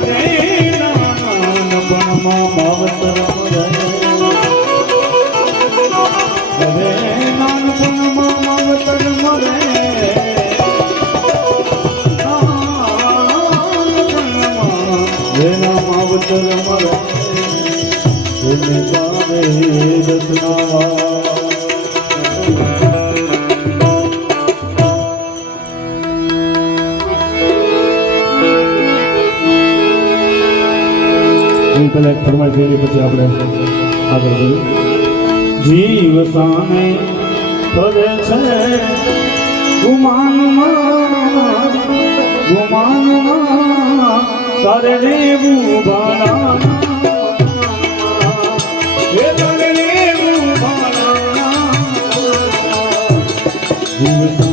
रे એની પહેલાં એક પછી આપણે આગળ વધીએ. જીવ સામે ફરે છે, ગુમાનમાં ગુમાનમાં તારે રેવું ભાના જીવ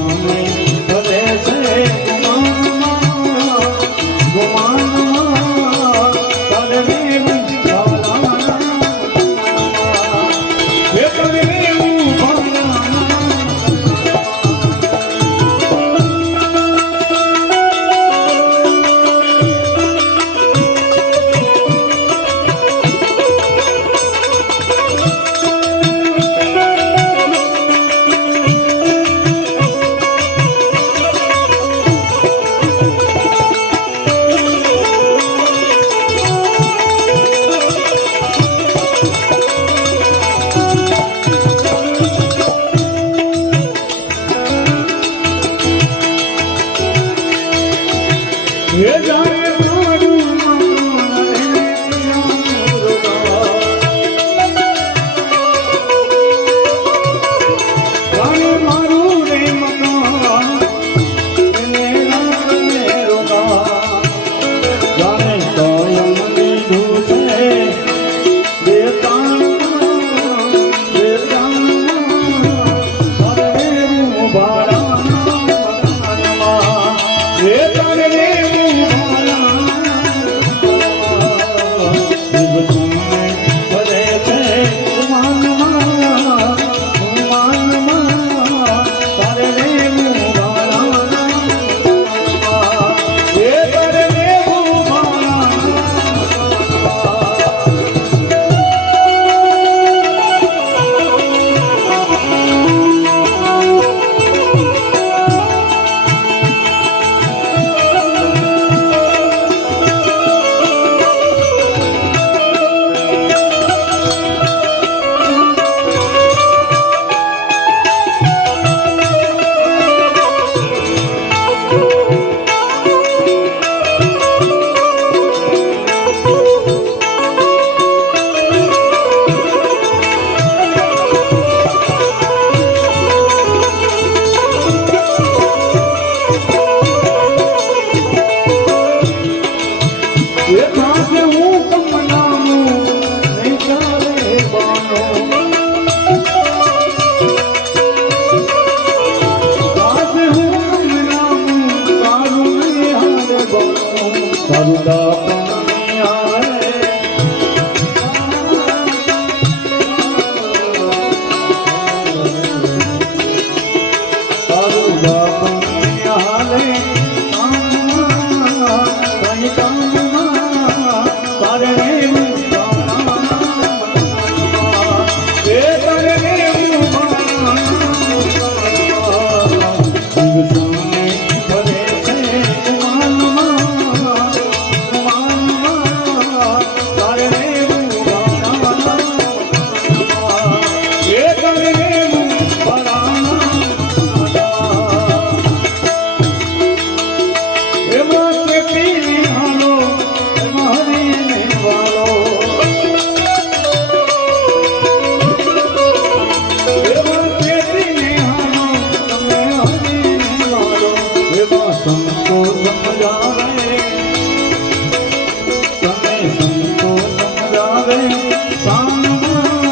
રામ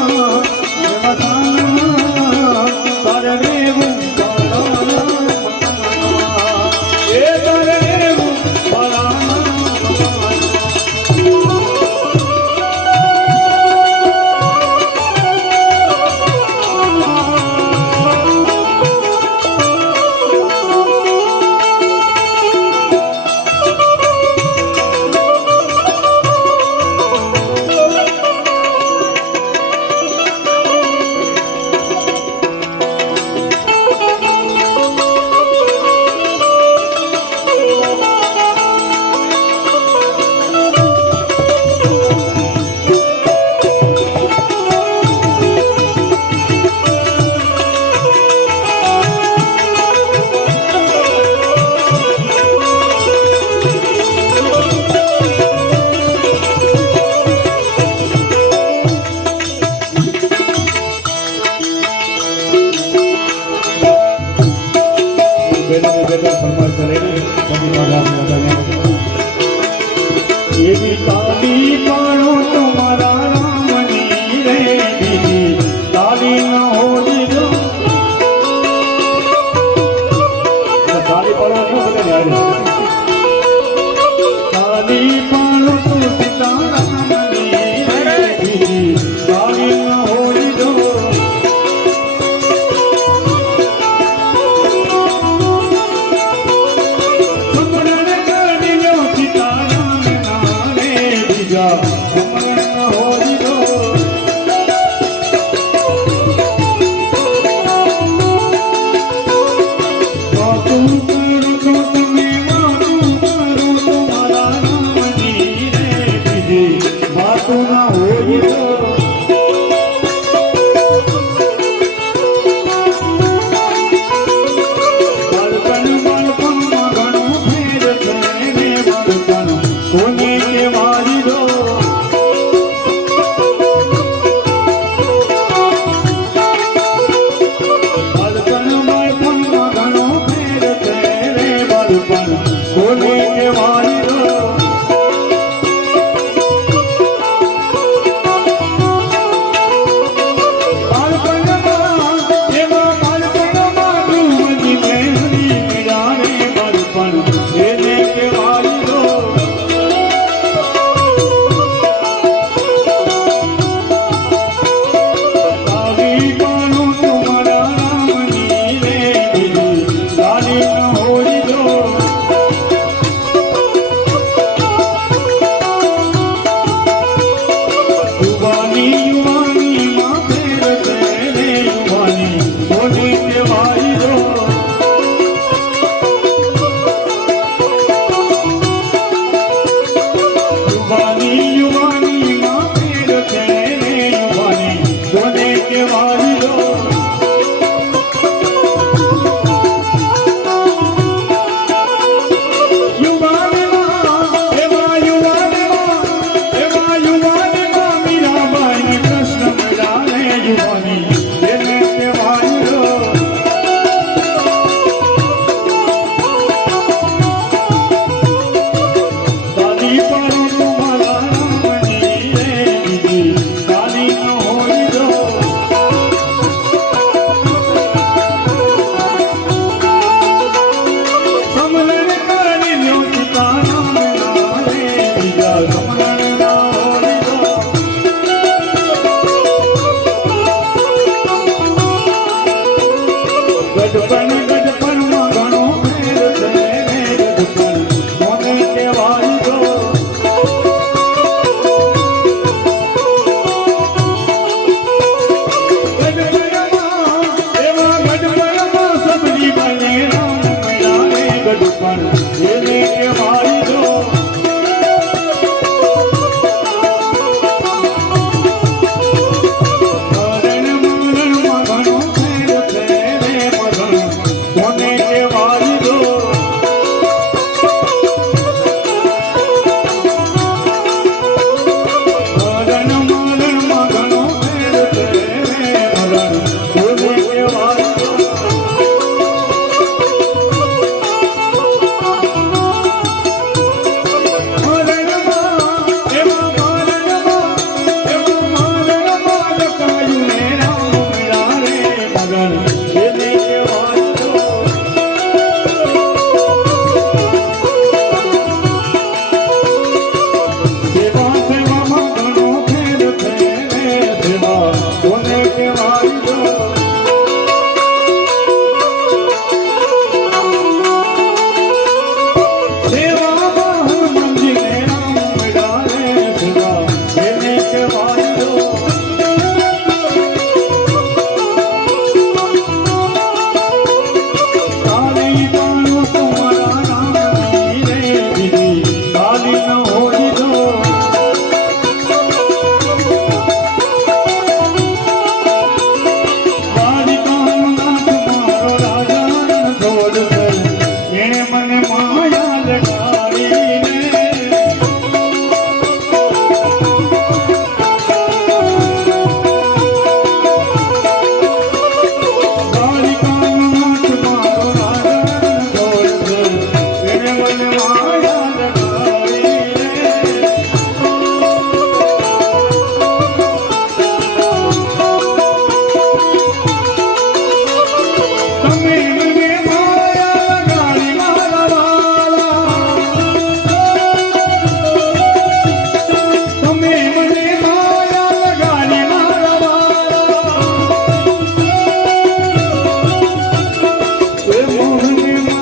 you.